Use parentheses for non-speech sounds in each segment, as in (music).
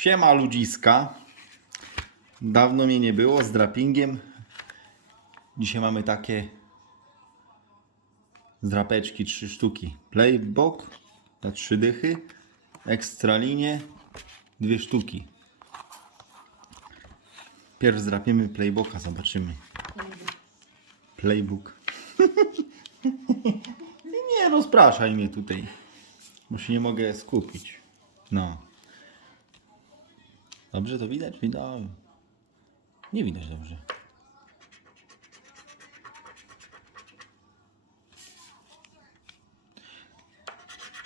Siema ludziska. Dawno mnie nie było z drapingiem. Dzisiaj mamy takie zdrapeczki, trzy sztuki. Playbook na trzy dychy. Ekstralinie dwie sztuki. Pierw zdrapiemy playbooka, zobaczymy. Playbook. (laughs) nie rozpraszaj mnie tutaj, bo się nie mogę skupić. No. Dobrze to widać? Widać. Nie widać dobrze.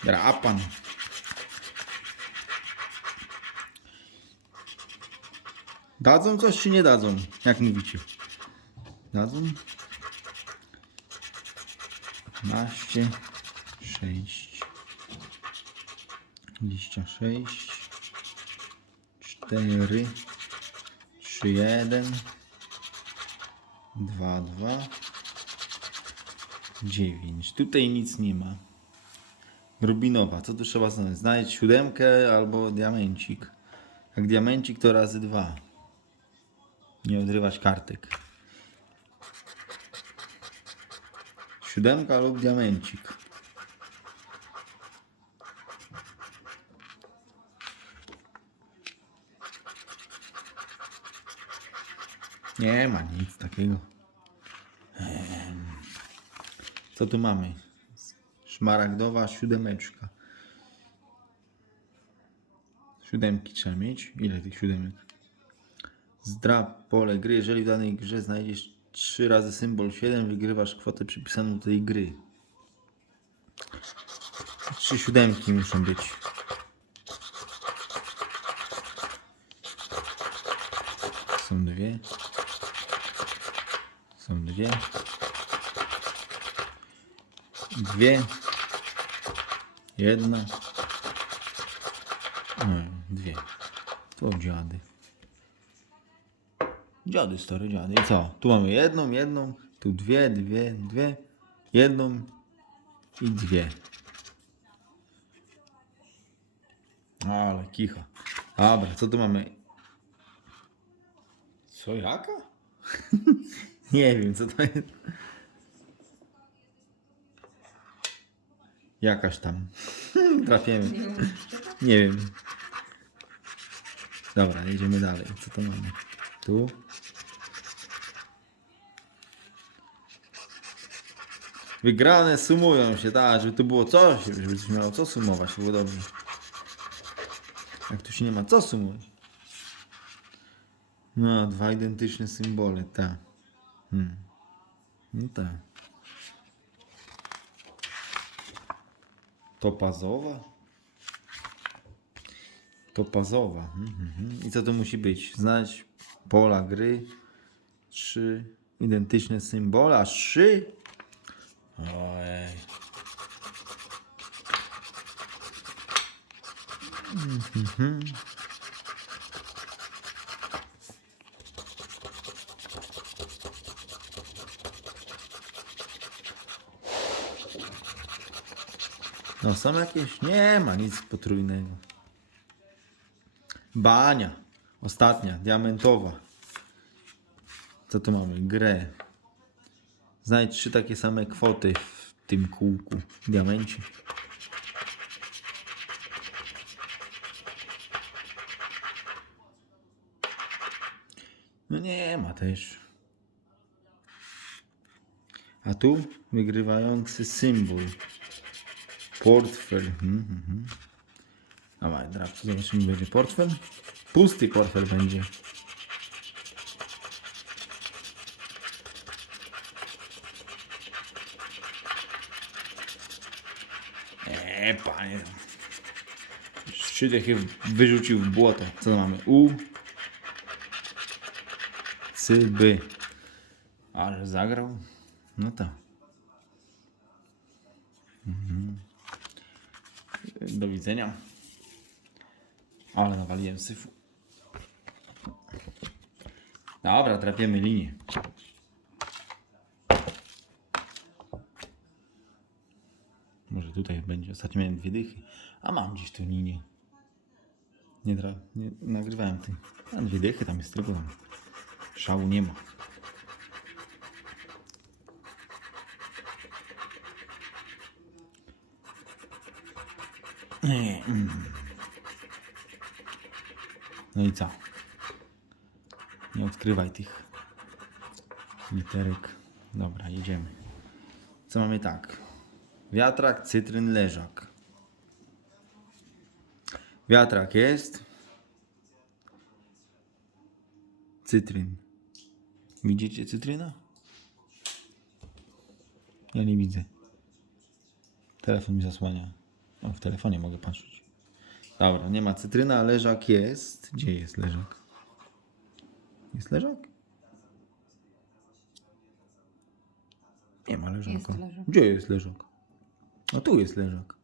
Drapan. Dadzą coś czy nie dadzą? Jak mówicie? Dadzą? 15, 6, 26, 4, 3, 1, 2, 2, 9. Tutaj nic nie ma. Rubinowa, co tu trzeba znaleźć? Znaleźć siódemkę albo diamencik. Jak diamencik to razy dwa. Nie odrywać kartek. Siódemka lub diamencik. Nie ma nic takiego. Co tu mamy? Szmaragdowa siódemeczka. Siódemki trzeba mieć. Ile tych siódemek? Zdrap pole gry. Jeżeli w danej grze znajdziesz 3 razy symbol 7, wygrywasz kwotę przypisaną do tej gry. Trzy siódemki muszą być. Są dwie. Dwie. Dwie. Jedna. No, dwie. To dziady. Dziady, stare dziady. I co? Tu mamy jedną, jedną, tu dwie, dwie, dwie, jedną i dwie. Ale kicha. Dobra, co tu mamy? Co, jaka? (laughs) Nie wiem, co to jest. Jakaś tam. (laughs) Trafiemy. Nie wiem. Dobra, jedziemy dalej. Co to mamy? Tu. Wygrane sumują się, tak, żeby tu było coś, żeby coś miało co sumować, było dobrze. Jak tu się nie ma co sumować. No, dwa identyczne symbole, tak. Hmm. No tak. Topazowa? Topazowa. Mhm. I co to musi być? Znać pola gry. Trzy identyczne symbole. Aż trzy? Ojej. Mhm. No są jakieś? Nie ma nic potrójnego. Bania. Ostatnia, diamentowa. Co tu mamy? Grę. Znajdź trzy takie same kwoty w tym kółku. Diamencie. No nie ma też. A tu wygrywający symbol. Portfel. Mhm, mhm. Dawaj, zobaczymy, będzie portfel. Pusty portfel będzie. Eee, panie. Trzy dechy wyrzucił w błoto. Co mamy? U. Cyby. Ale zagrał. No tak. Do widzenia. Ale nawaliłem syfu. Dobra, trapiemy linię. Może tutaj będzie. Ostatnio miałem dwie dychy. A mam gdzieś tu linię. Nie, nie nagrywałem ty. A dwie dychy tam jest tylko tam. Szału nie ma. No i co? Nie odkrywaj tych literek. Dobra, jedziemy. Co mamy tak? Wiatrak, cytryn, leżak. Wiatrak jest. Cytryn. Widzicie cytryna? Ja nie widzę. Telefon mi zasłania. W telefonie mogę patrzeć. Dobra, nie ma cytryna, a leżak jest. Gdzie jest leżak? Jest leżak? Nie ma leżaka. Jest leżak. Gdzie jest leżak? No tu jest leżak.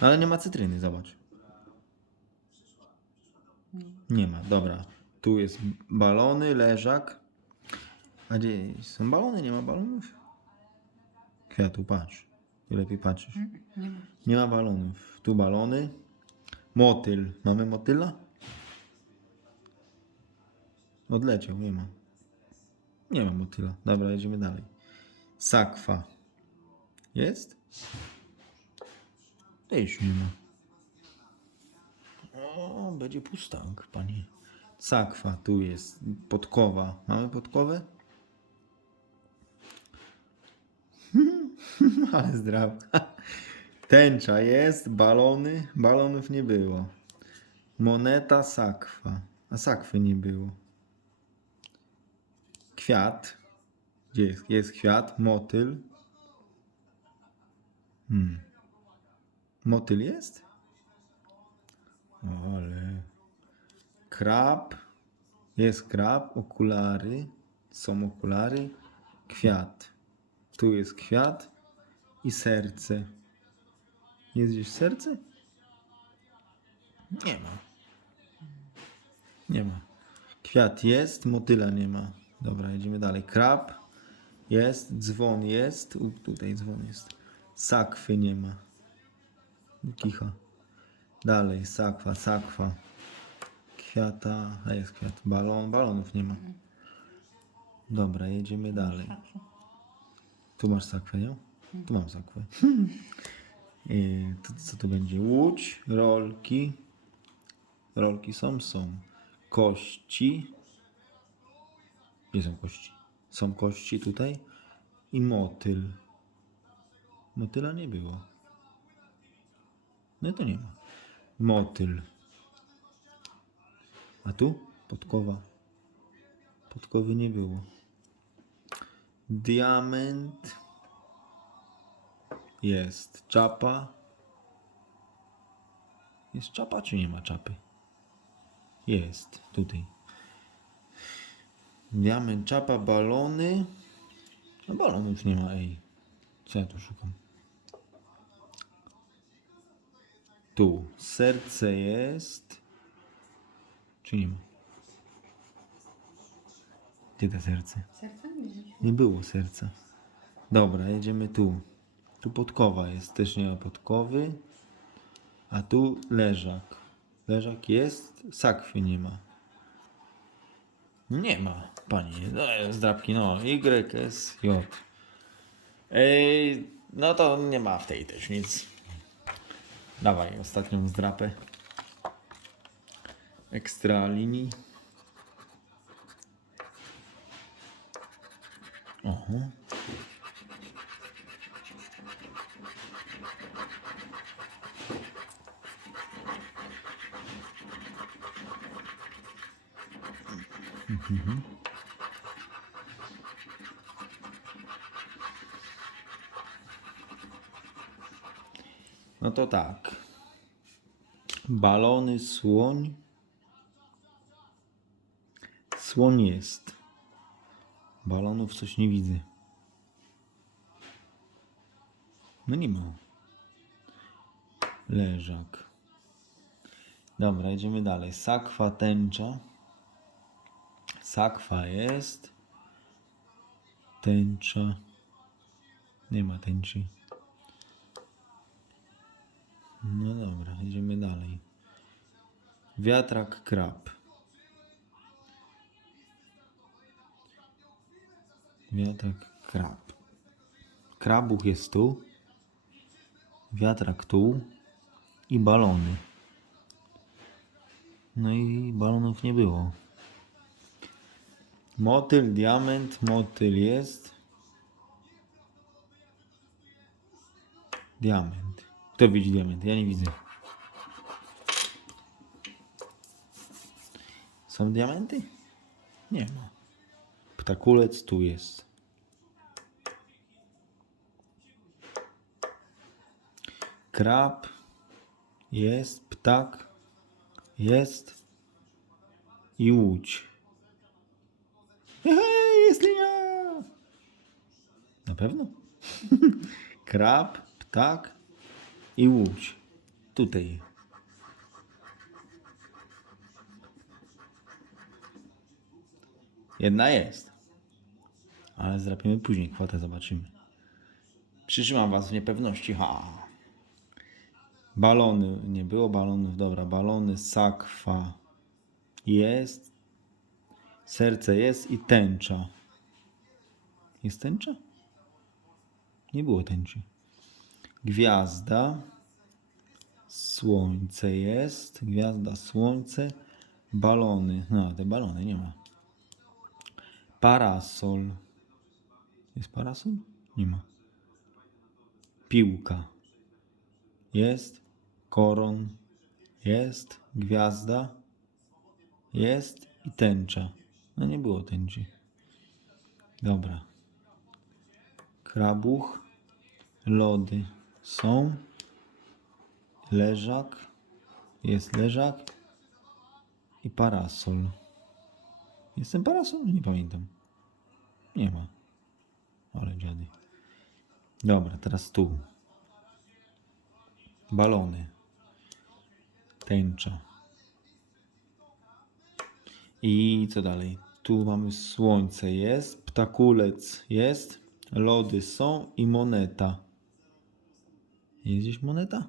Ale nie ma cytryny, zobacz. Nie ma, dobra. Tu jest balony, leżak. A gdzie są balony? Nie ma balonów? Kwiatu, patrz. Ty lepiej patrzysz. Nie ma. Nie ma balonów. Tu balony. Motyl. Mamy motyla? Odleciał, nie ma. Nie ma motyla. Dobra, jedziemy dalej. Sakwa. Jest? Też nie ma. O, będzie pustank, panie. Sakwa, tu jest. Podkowa. Mamy podkowę? (laughs) Ale zdraw. Tęcza jest, balony. Balonów nie było. Moneta, sakwa. A sakwy nie było. Kwiat. Gdzie jest? Jest kwiat. Motyl. Hmm. Motyl jest? Ale. Krab. Jest krab. Okulary. Są okulary. Kwiat. Tu jest kwiat. I serce. Jest gdzieś serce? Nie ma. Nie ma. Kwiat jest, motyla nie ma. Dobra, jedziemy dalej. Krab jest, dzwon jest. U, tutaj dzwon jest. Sakwy nie ma. Kicha. Dalej, sakwa, sakwa. Kwiata, a jest kwiat. Balon, balonów nie ma. Dobra, jedziemy dalej. Tu masz sakwę, nie? Tu mam sakwę. (laughs) I to, co tu będzie? Łódź, rolki. Rolki są, są. Kości. Gdzie są kości? Są kości tutaj. I motyl. Motyla nie było. No to nie ma. Motyl. A tu? Podkowa. Podkowy nie było. Diament. Jest czapa. Jest czapa, czy nie ma czapy? Jest, tutaj. Diament, czapa, balony. No balonów nie ma, ej. Co ja tu szukam? Tu. Serce jest. Czy nie ma? Gdzie to serce? Nie widzisz. Nie było serca. Dobra, jedziemy tu. Tu podkowa jest, też nie ma podkowy. A tu leżak. Leżak jest, sakwy nie ma. Nie ma, panie. No, zdrabki, no. Y, S, J. Ej, no to nie ma w tej też nic. Dawaj ostatnią zdrapę. Ekstra linii. Oho. No to tak. Balony, słoń. Słoń jest. Balonów coś nie widzę. No nie ma. Leżak. Dobra, idziemy dalej. Sakwa, tęcza. Sakwa jest. Tęcza. Nie ma tęczy. No dobra, idziemy dalej. Wiatrak krab. Wiatrak krab. Krabuch jest tu. Wiatrak tu. I balony. No i balonów nie było. Motyl, diament, motyl jest. Diament. Kto widzi diament? Ja nie widzę. Są diamenty? Nie ma. Ptakulec tu jest. Krab jest, ptak jest i łódź. Hej, jest linia! Na pewno? (laughs) Krab, ptak i łódź. Tutaj. Jedna jest. Ale zdrapimy później, kwotę zobaczymy. Przytrzymam was w niepewności. Ha. Balony. Nie było balonów. Dobra, balony. Sakwa jest. Serce jest i tęcza. Jest tęcza? Nie było tęczy. Gwiazda. Słońce jest. Gwiazda, słońce. Balony. No, te balony nie ma. Parasol. Jest parasol? Nie ma. Piłka. Jest. Koron. Jest. Gwiazda. Jest. I tęcza. No nie było tęczy. Dobra. Krabuch. Lody są. Leżak. Jest leżak. I parasol. Jestem parasol? Nie pamiętam. Nie ma. Ale dziady. Dobra, teraz tu. Balony. Tęcza. I co dalej? Tu mamy słońce jest, ptakulec jest, lody są i moneta. Jest gdzieś moneta?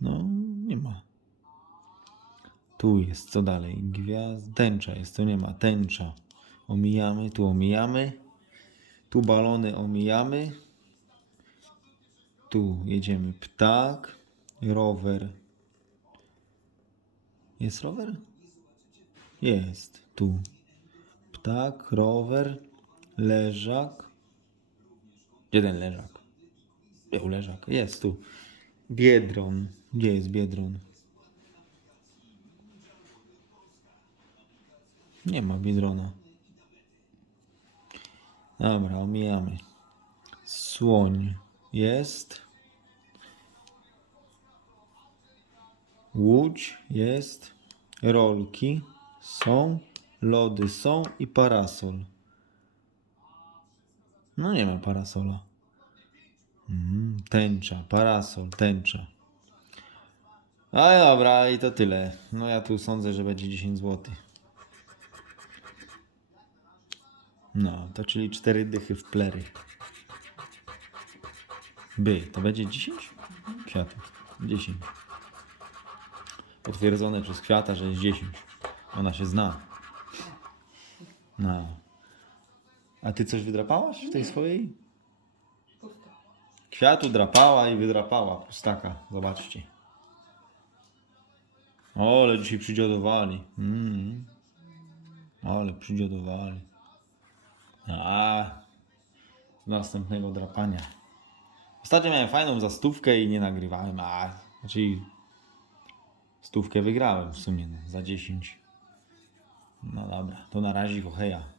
No, nie ma. Tu jest, co dalej? Gwiazd, tęcza jest, tu nie ma, tęcza. Omijamy, tu omijamy. Tu balony omijamy. Tu jedziemy ptak, rower. Jest rower? Jest, tu. Ptak, rower, leżak. Ten leżak? Był leżak, jest tu. Biedron. Gdzie jest Biedron? Nie ma Biedrona. Dobra, omijamy. Słoń jest. Łódź jest. Rolki są. Lody są i parasol. No nie ma parasola. Mm, tęcza, parasol, tęcza. No dobra, i to tyle. No ja tu sądzę, że będzie 10 zł. No, to czyli 4 dychy w plery. By, to będzie 10? Kwiatów. 10. Potwierdzone przez kwiata, że jest 10. Ona się zna. No. A ty coś wydrapałaś w tej swojej? Kwiatu drapała i wydrapała pustaka. Zobaczcie. O, ale dzisiaj przydziadowali. Mm. Ale przydziadowali. A, z następnego drapania. Ostatnio miałem fajną za stówkę i nie nagrywałem. A, znaczy stówkę wygrałem w sumie no, za 10. No dobra, to na razie kocheja.